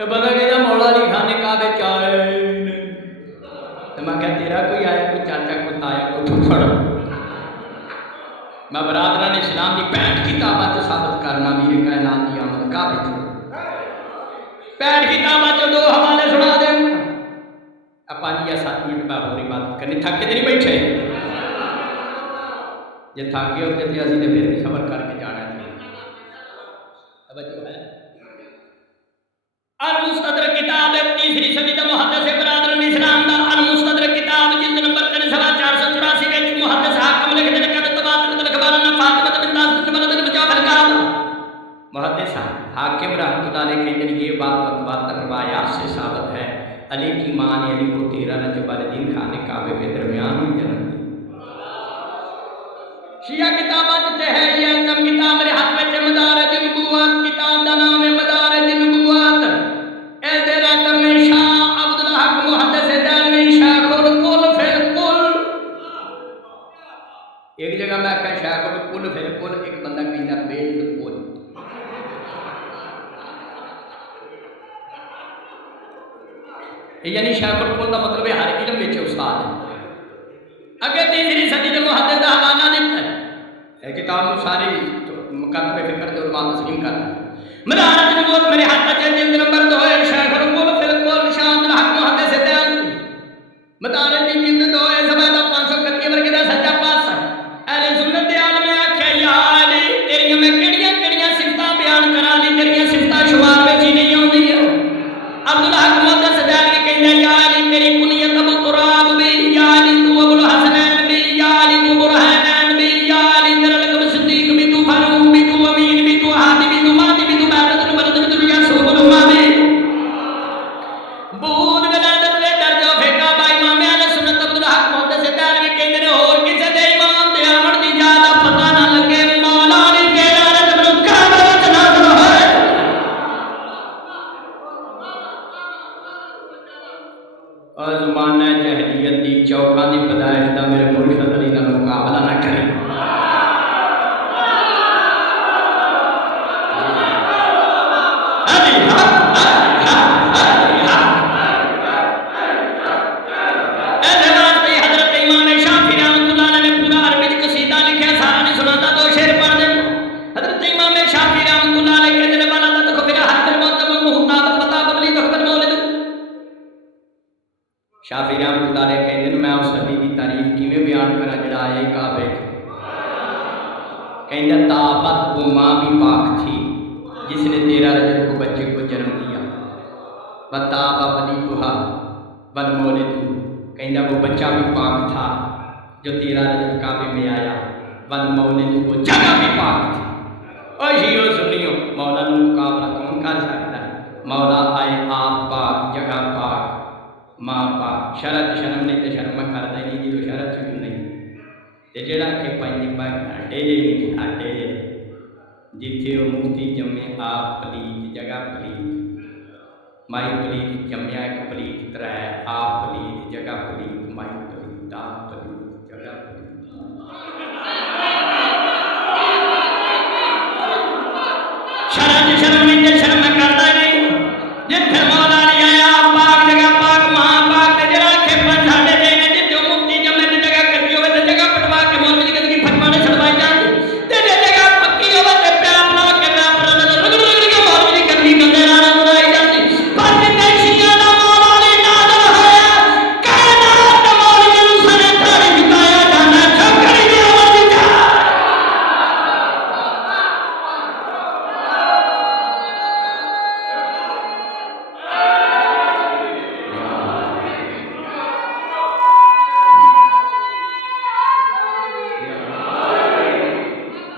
یہ بندہ کہتا مولا علی خان نے کعبے چائے تو میں کہا تیرا کوئی آیا کوئی چاچا کوئی تایا کوئی پھوپھڑ میں برادران اسلام کی 65 کتابیں ثابت کرنا بھی یہ کائنات کی آمد کعبے چ 65 کتابیں 2 حوالے سنا دیں 5 یا 7 منٹ بعد اور عبادت کرنی تھک کے نہیں بیٹھے جی تھک گئے ہوتے تو اسی نے پھر بھی صبر کر کے جانا چاہیے توجہ ہے المستدرک کتاب 3 صدی کا محدث برادران اسلام دا المستدرک کتاب جلد نمبر 484 وچ محدث حاکم لکھتے ہیں کہ تواتر اخبار ان فاطمہ بنت اسد بن جعفر کا محدث حاکم رحمۃ اللہ علیہ کے لیے یہ بات متواتر روایات سے ثابت ہے علی کی ماں نے علی کو 13 رجب والدین خانے کعبے کے درمیان میں جنم دیا شیعہ کتابات تے ہے یہ کم کتاب میرے ہاتھ میں مدارج النبوات کتاب دا نام ہے مدارج النبوات اے دے رقم میں شاہ عبد الحق محدث دہلوی شیخ الکل فی الکل ایک جگہ میں کہا شیخ الکل فی الکل ایک بندہ کہنا بالکل یعنی شیخ الکل کا مطلب ہے ہر علم میں استاد ہے اگر 3 صدی کے محدث کا حوالہ دیتا ہے کتاب میں ساری مکتب فکر کے علماء تسلیم کرتا ہے مدارج النبوت میرے ہاتھ میں جلد نمبر 2 ہے شیخ الکل فی الکل شاہ عبد الحق محدث دہلوی مدارج کی جلد 2 ہے زبیدہ 531 ورگے دا سچا پاس ہے اہل سنت دے عالم نے آکھیا یا علی تیریاں میں کیڑیاں صفتاں بیان کرا لی تیریاں صفتاں شمار وچ ہی نہیں آوندیاں عبد الحق محدث دہلوی کہندا یا علی تیری کنیت ابو تراب بھی یا علی تو ابو الحسنین بھی یا علی تو برہانین بھی یا علی تیرا لقب صدیق بھی تو فاروق بھی تو امین بھی تو ہادی بھی تو مہدی بھی تو بیعت البلد بھی تو یاسوب الامہ بھی بود ولادت دے درجہ فقہ با امام اہل سنت عبد الحق محدث دہلوی کہندے نے اور کسے دے ایمان تے آمن دی زیادہ پتہ نہ لگے مولا علی تیرا رجب نو کعبہ وچ نازل ہوئے اور زمانہ جاہلیت دی چوکاں دی پیدائش دا میرے مرشد علی نال مقابلہ نہ کرے حضرت امام شافعی رحمۃ اللہ علیہ نے پورا عربی قصیدہ لکھا سارا نہیں سناتا 2 شعر پڑھ دیں حضرت امام شافعی رحمۃ اللہ علیہ کہتے ہیں بالا تخبر حرف المعظم محتاط بتا ببلی تخبر مولد شافعی رحمۃ اللہ علیہ کہتے ہیں میں اس نبی کی تعریف کیویں بیان کرا جڑا آئے کعبے کہتے ہیں تابت وہ ماں بھی پاک تھی جس نے 13 رجب کو بچے کو جنم دیا بتابا ولی توہا بل مولد کہتے ہیں وہ بچہ بھی پاک تھا جو 13 رجب کعبے میں آیا بل مولد وہ جگہ بھی پاک تھی اور جیو سنیو مولا نے مقابلہ کون کر سکتا ہے مولا آئے آپ پاک جگہ پاک ماں پاک شرط شرم نہیں تو شرم کرتا ہی نہیں جی تو شرط کیوں نہیں تے جڑا کہ پنج پاک ہٹے ہٹے جتھے وہ مفتی جمے آپ پلیت جگہ پلیت مائی پلیت جمیا ایک پلیت ترے آپ پلیت جگہ پلیت مائی پلیت آپ پلیت جگہ پلیت شرط شرم نہیں تے شرم کرتا ہی نہیں جتھے مولا علی آیا آپ پاک جگہ پاک ماں پاک تے جڑا کہ پنج ہٹے دے نے جتھے مفتی جمے تے جگہ کٹی ہوے تے جگہ پٹوا کے مولوی دی گدی فتوا نے چھڑوائی جاندی تے جگہ پکی ہوے تے پیار بنا کے پیار بنا کے رگڑ رگڑ کے مولوی دی گدی کندے رانا بنائی جاندی پر تے شیعہ دا مولا علی نازل ہویا کائنات دا مولوی نوں سنے تھاڑی جھکایا جاندا چھکڑی دی آواز جا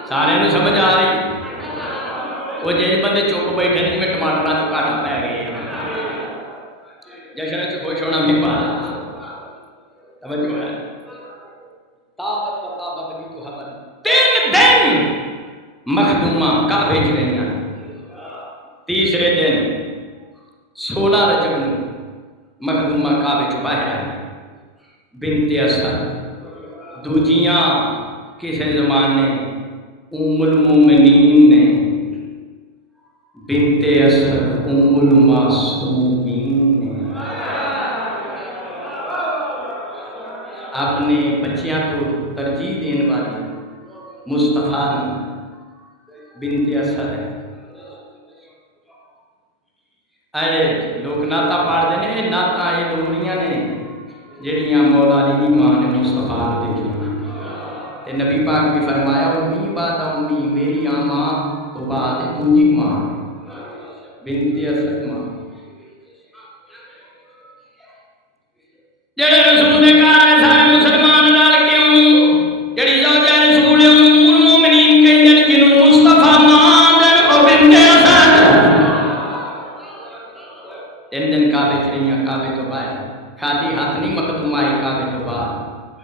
سارے نوں سمجھ آ رہی وہ جی بندے چپ بیٹھے نہیں میں ٹماٹر تو کاٹا پی گئی جشن چ خوش ہونا بھی پا توجہ ہے طاقت و طاقت بھی تو حبل 3 دن مخدومہ کعبے چ رہیاں تیسرے دن 16 رجب مخدومہ کعبے چ باہر آئی بنت اسد دوجیاں کسی زمانے ام المومنین نے بنت اسد ام المعصومین نے اپنے بچیاں کو ترجیح دینے والی مصطفیٰ بنت اسد ہے۔ اے لوگ نعتاں پڑھتے ہیں، نعتاں یہ لوڑیاں نے جڑیاں مولا علی دی ماں نے مصطفیٰ نے دیکھی تے نبی پاک بھی فرمایا امی بعد امی، میری ماں تو بعد دوجی ماں بنت اسد ماں جڑے رسول دے گھر میں سارے مسلمان رل کے اونوں جڑی زوجہ رسول ام المومنین کہندے جنوں مصطفیٰ ماں دے او بنت اسد دن کعبے چ رہیاں، کعبے تو باہر خالی ہاتھ نہیں مخدوم آئے کعبے تو باہر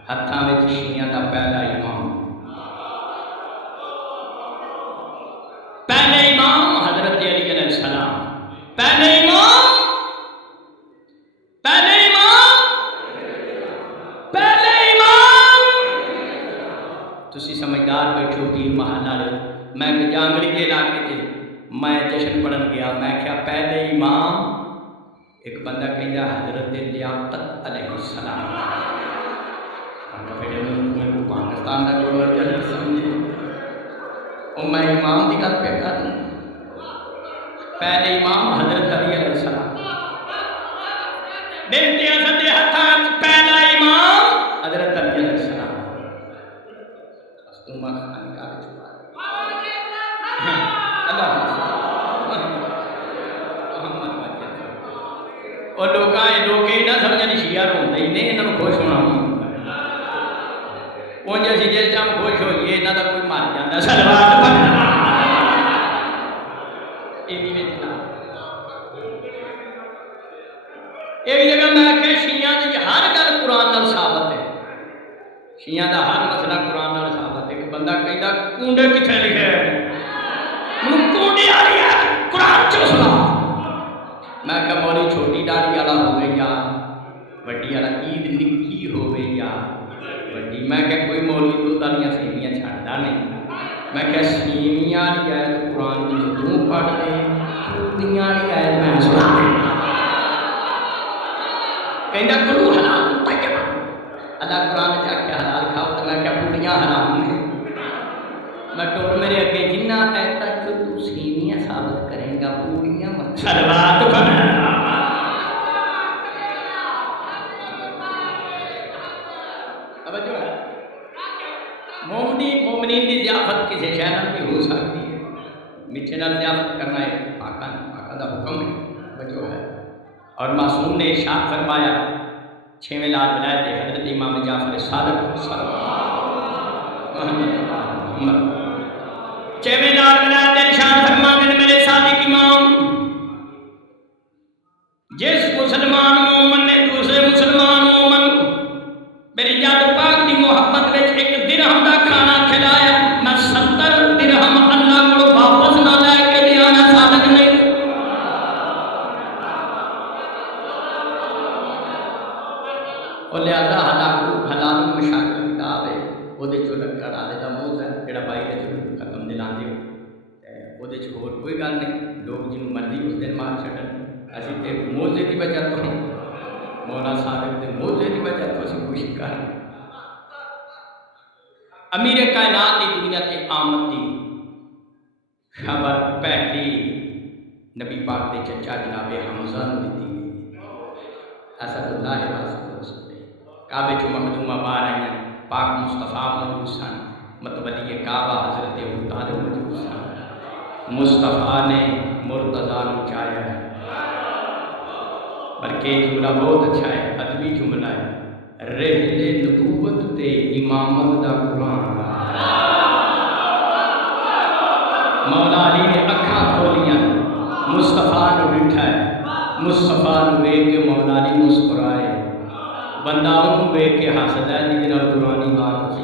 ہتھاں وچ شیعیاں دا پہلا امام حضرت علی علیہ السلام، پہلے امام تسی سمجھدار بیٹھو پیر محل میں جانگڑی کے علاقے تے میں جشن پڑھن گیا، میں کیا پہلے امام ایک بندہ کہندا حضرت لیاقت علیہ السلام، میں کو پاکستان دا گورنر جنرل سمجھے اور میں امام دی گل پہ کر دوں، پہلے امام حضرت علی علیہ السلام، بنت اسد دے ہتھاں پہلا امام حضرت علی علیہ السلام، عمر خان کا اور لوگ نہ سمجھن شیعہ روندے نہیں، انہوں خوش ہونا اونج اسی جس ٹائم خوش ہوئیے انہوں کا کوئی مر جاتا سلوات ایک جگہ میں آخیا شیعہ کی ہر گل قرآن نال ثابت ہے، شیعہ دا ہر مسئلہ قرآن نال ثابت ہے۔ ایک بندہ کہندا کونڈے کتنے لکھے کونڈے والی قرآن چ سنا، میں کہ مولی چھوٹی داڑھی والا ہوے یا وڈی والا، عید نکی ہوے یا وڈی، میں کہ کوئی مولوی دودھ والیاں سیویاں چھڈدا نہیں، میں کہ سیویاں والی آیت قرآن وچ تو پڑھ دے، کونڈیاں والی آیت میں سنا دے، کہندا کرو حلال طیب اللہ قرآن چا کے حلال کھاؤ، تو میں کیا پوڑیاں حرام ہیں، میں ٹور میرے اگے جنہ ایتا جو تو سیویاں ثابت کریں گا پوڑیاں مت سلوات مومنین کی ضیافت کسی شے نال بھی ہو سکتی ہے، میٹھے نال ضیافت کرنا ایک پاکاں دا حکم ہے، وجہ ہے، اور معصوم نے ارشاد فرمایا چھویں لال ولایت حضرت امام جعفر صادق چھویں لال ولایت ارشاد فرماتے ہیں میرے صادق امام، جس مسلمان مومن نے دوسرے مسلمان مومن میری جاد پاک دی محبت وچ ایک درہم دا کھانا کھلایا، میں 70 درہم اللہ کو واپس نہ لے کے دیا، میں صادق نہیں۔ اور لہذا حلال مشاکل کتاب ہے، وہ چو لکڑ آلے دا موز ہے جڑا بائی دے ختم دلانے ہو، وہ ہور کوئی گل نہیں، لوگ جنہوں مرضی اس دن مار چھڑن، اسی تے موزے کی وجہ تو مولا صادق دے موزے کی وجہ تو اسی کوشش کر امیر کائنات دی دنیا تے آمد دی خبر پہلی نبی پاک دے چچا جناب حمزہ نوں دتی گئی، اسد اللہ واسطے رسول کعبے چ مخدومہ باہر آئیں، پاک مصطفیٰ موجود سن، متولی کعبہ حضرت ابو طالب موجود سن، مصطفیٰ نے مرتضیٰ نوں چاہیا ہے، بلکہ جملہ بہت اچھا ہے، ادبی جملہ ہے، رحل نبوت تے امامت دا قرآن، مولا علی نے اکھاں کھولیاں، مصطفیٰ نوں ڈٹھا ہے، مصطفیٰ نوں ویکھ کے مولا علی مسکرائے، بندہ انہوں ویکھ کے ہسدا ہے جن نال قرآنی بات سی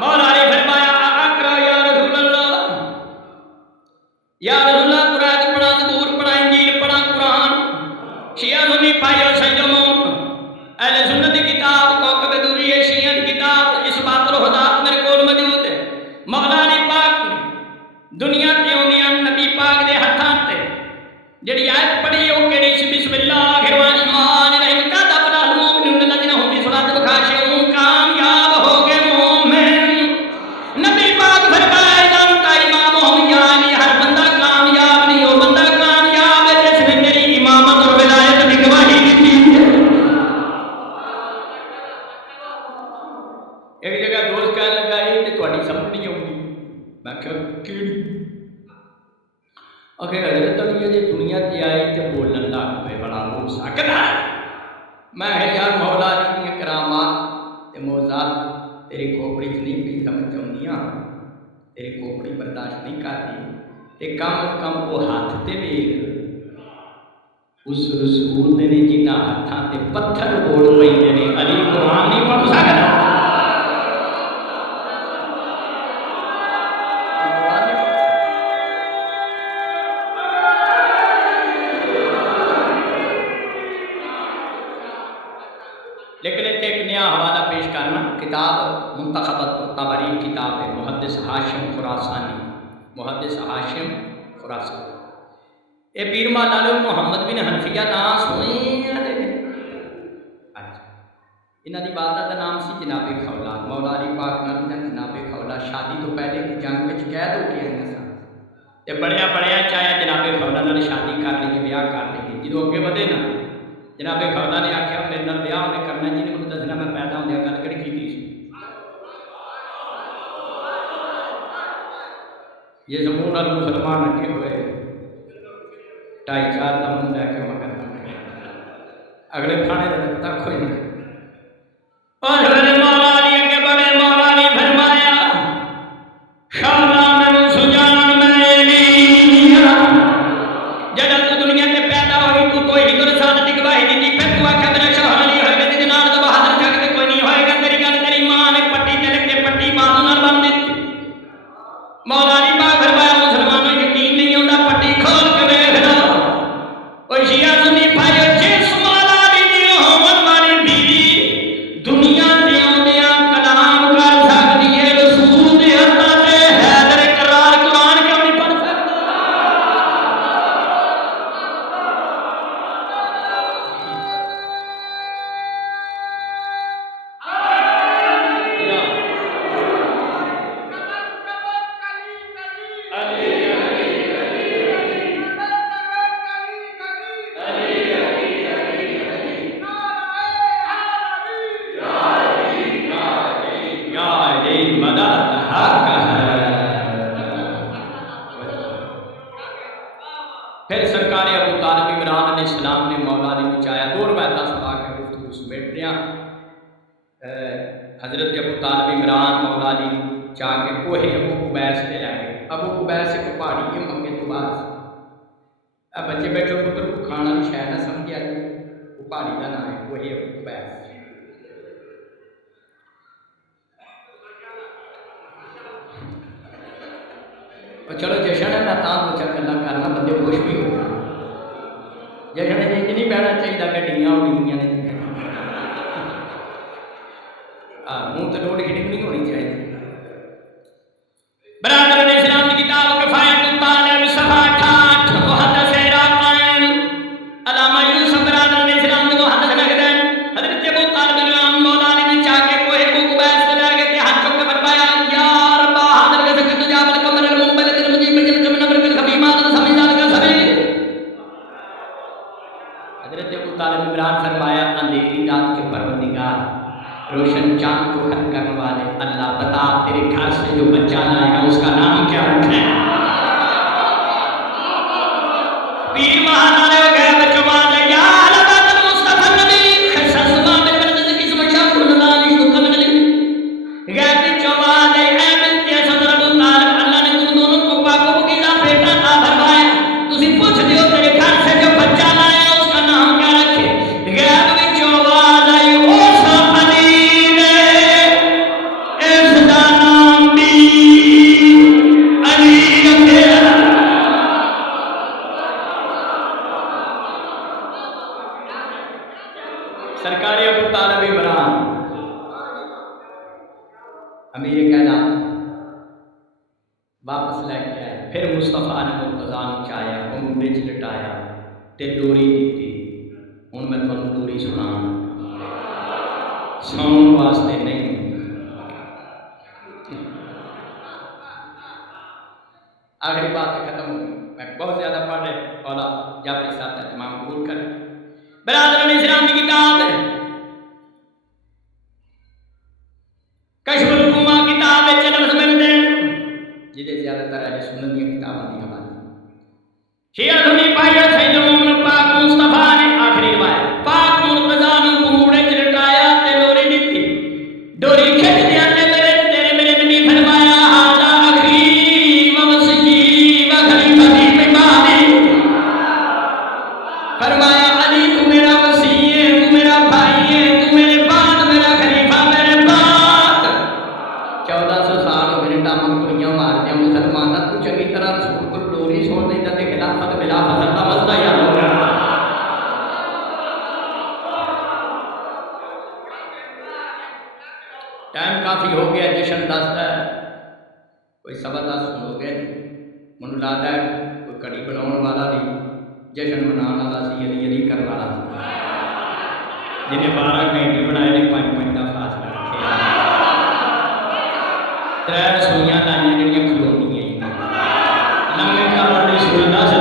مولا علی فرمایا اقرا یا رسول اللہ، یا رسول اللہ قرآن پڑھا، زبور پڑھا، انجیل پڑھا، قرآن شیعہ سنی پائیو سجمون اہل سنت کی کتاب کوکب دوری ہے، شیعہ کی کتاب اس بات الہدات میرے کول موجود ہے، مولا علی پاک پاک دے ہتھاں تے جڑی آیت پڑھی او کیڑی سی بسم اللہ الرحمن الرحیم قد افلح المؤمنون الذین هم فی صلاتہم خاشعون کامیاب ہو گئے مومن نبی پاک فرمائے جانتا امامہم یعنی ہر بندہ کامیاب نہیں ہو بندہ کامیاب ہے جس نے میری امامت اور ولایت کی گواہی دی ہے ایک جگہ دوست کہنے لگا یہ تے تہاڈی سمجھ نہیں آؤں گی میں کہا کیڑی اگر حضرت علی جی دنیا تے آئے تے بولن لگ پے بڑا ہو سکتا ہے میں یار مولا علی دی کرامات تے معجزات تیری کھوپڑی چ نہیں پی سمجھ آؤندیاں تیری کھوپڑی برداشت نہیں کرتی تے کم از کم وہ ہاتھ تے ویکھ اس رسول نے جنہاں ہاتھاں تے پتھر بوڑ پیندے نے علی قرآن نہیں پڑھ سکدا لیکن ایک نیا حوالہ پیش کرنا کتاب منتخبت طبری کتاب ہے محدث ہاشم خراسانی محدث ہاشم خراسانی اے پیر مولانا محمد بن حنفیہ نام سنے اچھا انہاں دی والدہ دا نام سی جناب خولہ مولا علی پاک نال جناب خولہ شادی تو پہلے جنگ وچ قید ہو کے آئے سن تے بڑیا چاہیا جناب خولہ نال شادی کر لیں بیاہ کر لیں جدوں اگے ودے نا جناب خولہ نے آخیا میرے نال بیاہ نے کرنا جی نے مجھے دسنا میں پیدا ہوندیا گل کہڑی کیتی سی یہ منہ نال مسلمان رکھے ہوئے 2.5-4 کا منہ لے کے مگر اگلے کھانے کا پتہ کوئی نہیں اور حضرت مولا علی کے بڑے مولا نے فرمایا شالا میں سجان میں لیا جب تو دنیا تے پیدا ہوئی تو کوئی ہندو رسالت کی گواہی دیتی پھر تو آکھا میرا شوہر نہیں ہوئے گا تیرے نال تو بہادر جگ تے کوئی نہیں ہوئے گا تیری گل تیری ماں نے پٹی تے لگ کے پٹی بازو نال بن دیتی مولا علی پاک فرمایا مسلمانوں یقین نہیں ہوندا پٹی کھول کے ویکھ لو او شیعہ سنی بھائی جس مولا علی دی ہومن والی بیوی دنیا تے اوندیاں کلام کر سکدی ہے رسول دے ہتھاں تے حیدر قرار قرآن کیوں نہیں پڑھ سکدا پھر سرکار ابو طالب عمران علیہ السلام نے مولا علی کو چاہیا 2 روایتاں سنا کے گفتگو سمیٹ رہے ہیں حضرت ابو طالب عمران مولا علی چاہ کے کوہ ابو قبیس تے لے گئے ابو قبیس ایک پہاڑی کے مکے تو بعد بچے بیٹھو پتر کو کھانا بھی شاید نہ سمجھیا وہ پہاڑی کا نام ہے کوہ ابو قبیس چلو جشن ہے میں تاں دو چار گلاں کرنا بندے خوش بھی ہو جشن ہے جی نہیں بہنا چاہیے گڈیاں اڑیاں نے منہ تو روڈ ہٹنگ نہیں ہونی چاہیے برادران اسلام کی کتاب کفایت الطالب صفحہ 68 محدث عراقین علامہ یوسف برادران اسلام کے محدث نقدین حضرت ابو طالب عمران مولا علی نے چاہ کے کوہ ابو قبیس سے لے گئے ہاتھ چوک کے فرمایا یا رب حاضر کا سکت جاب القمر المنبل المجیب جن من امر الخفیمات سمجھان کا سبھی حضرت ابو طالب عمران فرمایا اندھیری رات کے پروردگار روشن چاند کو حل کرنے والے اللہ پھر مصطفیٰ نے مرتضیٰ نوں چایا کنگے چ لٹایا تے ڈوری دتی ہن میں تمہیں ڈوری سنا سون واسطے نہیں آخری بات ختم ہو گئی میں بہت زیادہ پڑھ رہے اولا جعفری صاحب کا تمام قبول کریں برادران اسلام کی کتاب ہے کشف القما کتاب ہے چلو سمجھتے ہیں جہے زیادہ تر اہل سنت کی کتابیں دی حوالے شیعہ سنی پائے سید مومن پاک مصطفیٰ نے آخری روایت پاک مرتضیٰ نوں کنگوڑے چ لٹایا تے ڈوری دتی ڈوری کھچ دیا تے میرے نبی فرمایا ھذا اخی و وصی و خلیفتی من بعدی فرمایا علی تو میرا وصی ہے تو میرا بھائی ہے تو میرے بعد میرا خلیفہ میرے بعد 1400 سال ہو گئے ڈامہ گولیاں مار دیا مسلمانہ تو چنگی طرح رسول کو ڈوری چھوڑ دیتا تے خلافت کا مسئلہ یاد ہو گیا ٹائم کافی ہو گیا جشن دستا ہے کوئی سوا 10 ہو گئے منو لگتا ہے کوئی کڑی بناؤ والا بھی جشن منانے والا سی علی کرنے والا جنہیں 12 گھنٹے بنائے نے 5 منٹ کا فاصلہ رکھے 3 سوئیاں لائیاں جڑیاں کھلونیاں لمے کمر دی سوئی 10